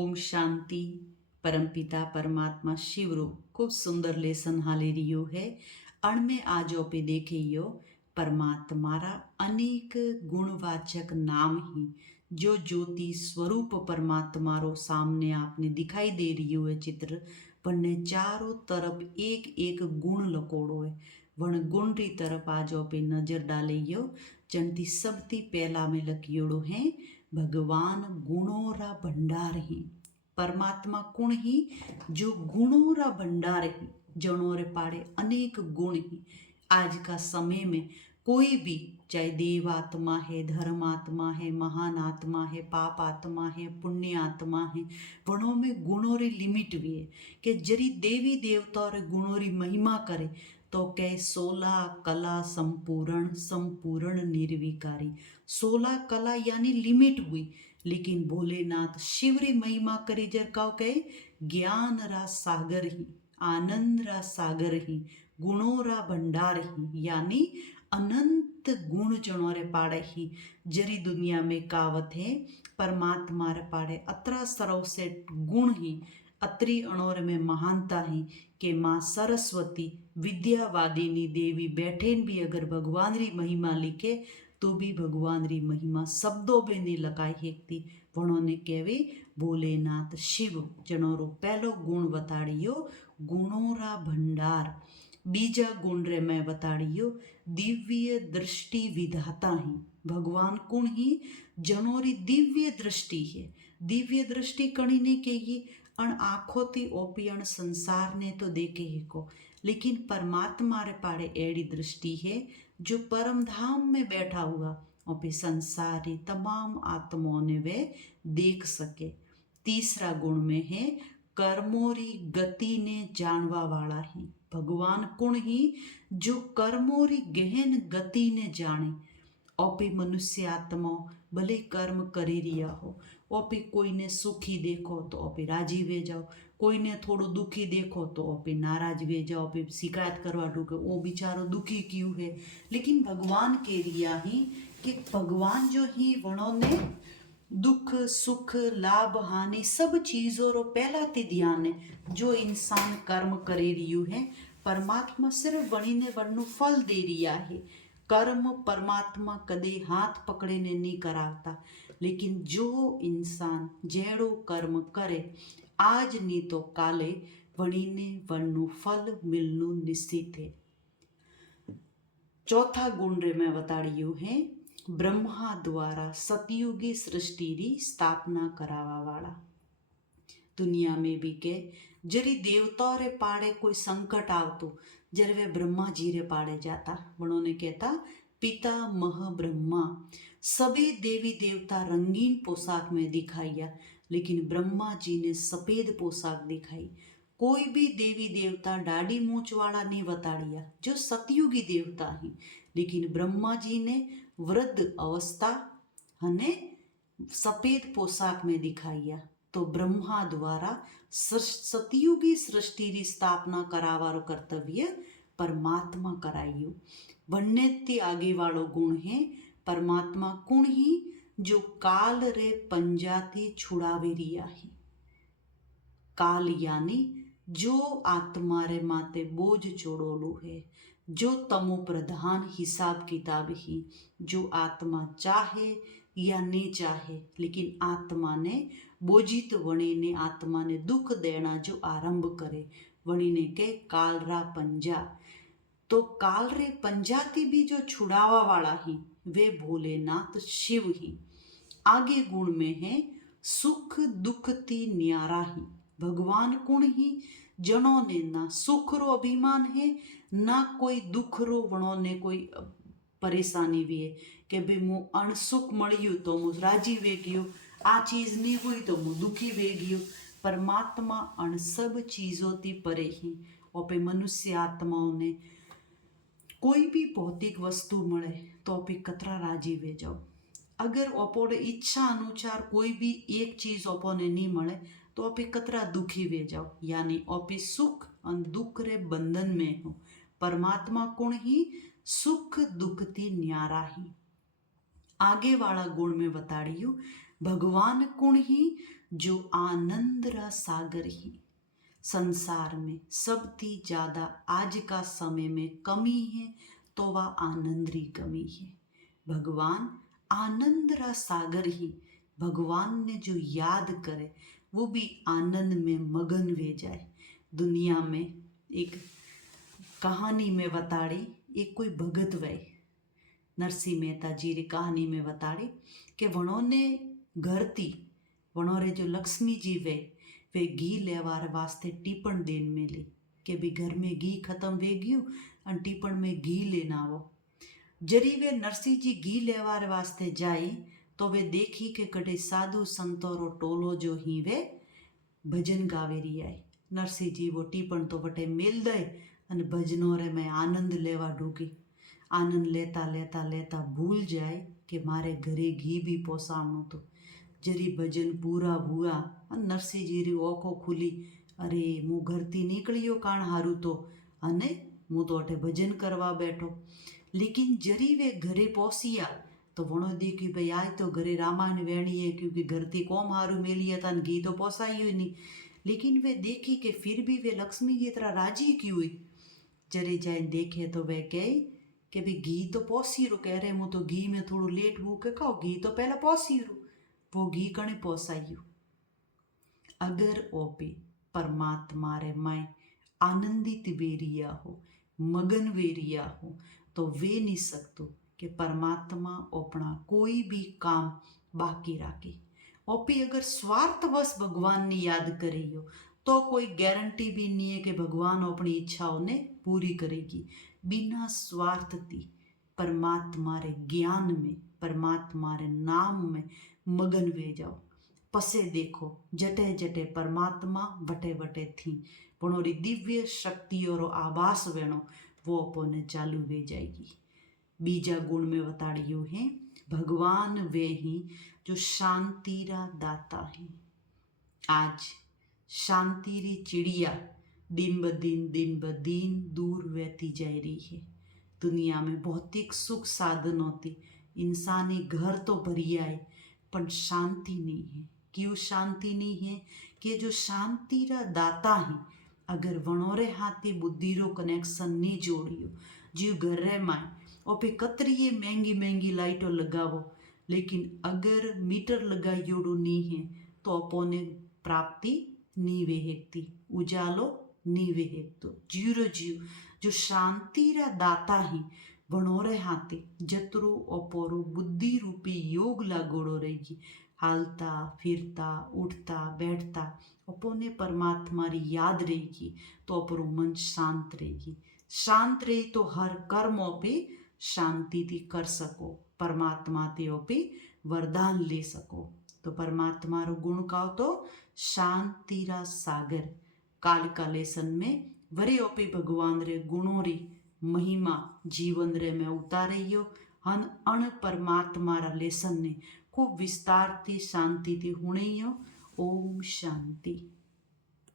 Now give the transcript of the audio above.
ओम शांति। परमपिता परमात्मा शिवरो खूब सुंदर लेसन हाले रियो है। अण में आजो पे देखे यो परमात्मारा अनेक गुणवाचक नाम ही जो ज्योति स्वरूप परमात्मारो सामने आपने दिखाई दे रियो है चित्र वने चारों तरफ एक एक गुण लकोड़ो है। वण गुण री तरफ आजो पे नजर डाले यो जनती सबती पहला में लकियोड़ो है भगवान गुणों रा भंडार ही। परमात्मा कुण ही जो गुणों रा भंडार ही जणों रे पाड़े अनेक गुण ही। आज का समय में कोई भी चाहे देव आत्मा है, धर्मात्मा है, महान आत्मा है, पाप आत्मा है, पुण्य आत्मा है, वणों में गुणों री लिमिट भी है कि जरी देवी देवता रे गुणों री महिमा करे तो कह 16 कला संपूर्ण संपूर्ण निर्विकारी। 16 कला यानी लिमिट हुई, लेकिन भोलेनाथ शिवरी महिमा करी जर काउ कहे ज्ञान रा सागर ही, आनंद रा सागर ही, गुणों रा भंडार ही, यानी अनंत गुण जणों रे पाड़े ही। जरी दुनिया में कावत है परमात्मा रे पाड़े अतरा सरव से गुण ही, अतरी अणोर में महानता ही कि माँ सरस्वती विद्यावादिनी देवी बैठेन भी अगर भगवान री महिमा लिखे तो भी भगवान री महिमा शब्दों में नहीं लगाई हेकती। वणोने कहवे भोलेनाथ शिव जणोरो पहलो गुण बताड़ियो गुणों रा भंडार। बीजा गुण रे मैं बताड़ियो दिव्य दृष्टि विधाता ही। भगवान कुण ही जनोरी दिव्य दृष्टि है। दिव्य दृष्टि कणी ने कही अण आँखों थी ओपी अण संसार ने तो देखे ही को, लेकिन परमात्मा रे पाड़े एड़ी दृष्टि है जो परम धाम में बैठा हुआ ओपी संसारी तमाम आत्माओं ने वे देख सके। तीसरा गुण में है कर्मोरी गति ने जानवा वाला ही। भगवान कुण ही जो कर्मोरी गहन गति ने जाने। ओपी मनुष्य आत्मा भले कर्म करे रिया हो, ओपी कोई ने सुखी देखो तो ओपी राजी वे जाओ, कोई ने थोड़ो दुखी देखो तो ओपी नाराज वे जाओ, ओपी शिकायत करवा दो कि वो बेचारो दुखी क्यों है। लेकिन भगवान के रिया ही कि भगवान जो ही वणों ने दुख सुख लाभ हानि सब चीजों रो पहला ते ध्यान है। जो इंसान कर्म करे रियो है परमात्मा सिर्फ वणी ने वणनु फल दे रिया है। कर्म परमात्मा कदे हाथ पकड़े ने नहीं करावता, लेकिन जो इंसान जेड़ो कर्म करे आज नी तो काले वणी ने वणनु फल मिलनु निश्चित है। चौथा गुण रे मैं बताड़ियो है ब्रह्मा द्वारा सतयुगी सृष्टि री स्थापना करावा वाला। दुनिया में भी के जरी देवता रे पाड़े कोई संकट आवतो जर वे ब्रह्मा जी रे पाड़े जाता, उन्होंने कहता पिता मह ब्रह्मा। सभी देवी देवता रंगीन पोशाक में दिखाइया, लेकिन ब्रह्मा जी ने सफेद पोशाक दिखाई। कोई भी देवी देवता डाडी मूछ वाला नहीं बताड़िया जो सतयुगी देवता ही, लेकिन ब्रह्मा जी ने वृद्ध अवस्था हने सफेद पोशाक में दिखाइया। तो ब्रह्मा द्वारा सतयुगी सृष्टि री स्थापना करावारो कर्तव्य परमात्मा कराइयो। वन्ने ते आगे वालो गुण है परमात्मा कुण ही जो काल रे पंजाती छुड़ावे रिया है। काल यानी जो आत्मा रे माते बोझ छोड़ोलू है, जो तमो प्रधान हिसाब किताब ही, जो आत्मा चाहे या नहीं चाहे लेकिन आत्मा ने बोझित वणी ने आत्मा ने दुख देना जो आरंभ करे वणी ने के काल रा पंजा। तो काल रे पंजाती भी जो छुड़ावा वाला ही वे भोलेनाथ शिव ही। आगे गुण में है सुख दुख ती न्यारा ही। भगवान कुण ही जणों ने ना सुख रो अभिमान है ना कोई दुख रो वणों ने कोई परेशानी भी है कि भाई मु अणसुख मळ्यु तो मु राजी वे गयो, आ चीज नहीं हुई तो मु दुखी वे गयो। परमात्मा अण सब चीजों ती परे ही। ओपे मनुष्य आत्माओं ने कोई भी भौतिक वस्तु मळे तो ओपे कतरा राजी वे जाओ। अगर ओपोरे इच्छा अनुसार कोई भी एक चीज ओपोने नहीं मळे तो ओपे कतरा दुखी वे जाओ, यानी ओपे सुख और दुख रे बंधन में हो। परमात्मा कुण ही सुख दुख ती न्यारा ही। आगे वाला गुण में बताड़ियो भगवान कुण ही जो आनंद रा सागर ही। संसार में सबसे ज़्यादा आज का समय में कमी है तो वह आनंद री कमी है। भगवान आनंद रा सागर ही। भगवान ने जो याद करे वो भी आनंद में मगन वे जाए। दुनिया में एक कहानी में बताड़ी, एक कोई भगत वै नरसिंह मेहता जी री कहानी में बताड़ी कि वणोने घर थी वणोरे जो लक्ष्मी जी वे घी लेवार वास्ते टीपण देन मिली कि भी घर में घी खत्म वे गયું અને ટીપણ में घी लेना आवो। जरी वे नरसिंह जी घी लेवार वास्ते जाई तो वे देखी कि कटे साधु संतोरो टोलो जो ही वे भजन गावेरी आई। नरसिंह जी वो टीपण तो वटे मेल दे અને ભજનો રે મેં આનંદ લેવા ઢૂકી। આનંદ લેતા લેતા લેતા ભૂલ જાય કે મારે ઘરે ઘી બી પોસાવનું તો। જરી ભજન પૂરા હુआ નરસિંહ जी री ઓખો ખુલી, અરે હું ઘરથી નીકળ્યો કાણ હારું તો અને હું તો અટે ભજન કરવા બેઠો। लेकिन जरी वे घरे पहुंचिया तो वणो देखी भाई आज तो घरे रामायण वेणी है क्योंकि घरती कोम हारू मेली था घी तो पोसाई नहीं। लेकिन वे देखी कि फिर भी वे लक्ष्मी जी तरह राजी क्यों हुई। जरे जाए देखे तो वे कहे कि भाई घी तो पहुंची रू, कह रहे मुँह तो घी में थोड़ू लेट हूँ के खाओ घी तो पहला पहुंची रू। वो घी कणे पहुंचायू। अगर ओपी परमात्मा रे मैं आनंदित वेरिया हो, मगन वेरिया हो तो वे नहीं सकतो कि परमात्मा अपना कोई भी काम बाकी राखे। ओपी अगर स्वार्थवश भगवान ने याद करियो तो कोई गारंटी भी नहीं है कि भगवान अपनी इच्छाओं ने पूरी करेगी। बिना स्वार्थ थी परमात्मा रे ज्ञान में, परमात्मा रे नाम में मगन वे जाओ। पसे देखो जटे जटे परमात्मा वटे वटे थी पणोरी दिव्य शक्तियों रो आभास वेणो वो अपने चालू वे जाएगी। बीजा गुण में बताड़ियो है भगवान वे ही जो शांति रा दाता है। आज शांति री चिड़िया दिन ब दिन दूर वहती जा रही है। दुनिया में भौतिक सुख साधनों थी इंसानी घर तो भरिया है पर शांति नहीं है। क्यों शांति नहीं है कि जो शांति रा दाता है अगर वणोरे हाथी बुद्धि रो कनेक्शन नहीं जोड़ियो जीव घर रे माए और पे कतरी महंगी महंगी लाइटों लगावो लेकिन अगर मीटर लगाइयोड़ो नहीं है तो अपोने प्राप्ति नहीं वेहेकती, उजालो नहीं वेहेकतो। जीरो जीव जो शांति रा दाता ही वणोरे हाथे जतरो अपोरो बुद्धि रूपी योग लागोड़ो रहेगी। हालता फिरता उठता बैठता अपोने परमात्मा री याद रहेगी तो अपरो मन शांत रहेगी। शांत रही तो हर कर्मों पे शांति थी कर सको, परमात्मा ते पे वरदान ले सको। तो परमात्मा रो गुण कहो तो शांति रा सागर। काल का लेसन में वरे ओपी भगवान रे गुणों री महिमा जीवन रे में उतारियो हन अण परमात्मा रा लेसन ने खूब विस्तार थी शांति थी हुणियो। ओम शांति।